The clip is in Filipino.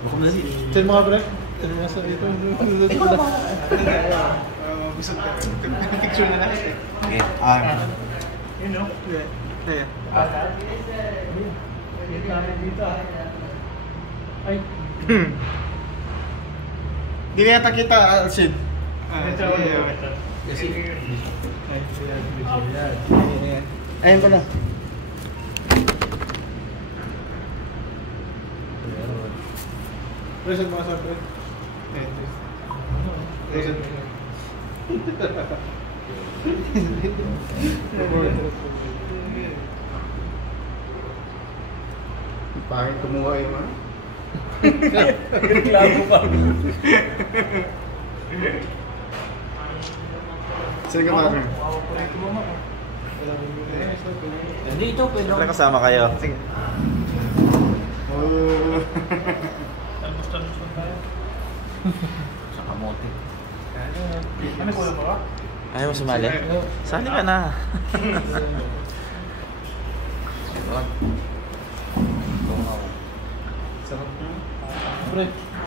Baka mo dali. Saan mga pre? Nasa ito. Ikaw na ba? Gusto ka. Picture na lahat eh. Okay. Yun no? Yeah. Ay. Hindi na yata kita, Sid. Kasi... Ayun pala. Present mga sa pre. Present. Pangit kumuha yung ano? Reklamo pa. Saan ka partner? Hindi ito, pwede ako kasama kayo. Sige. Oh. Talbos tayo. Sa kamote. Ano kulang ba ka? Ayaw mo sumali? Sali ka na. Sarap na. Pre.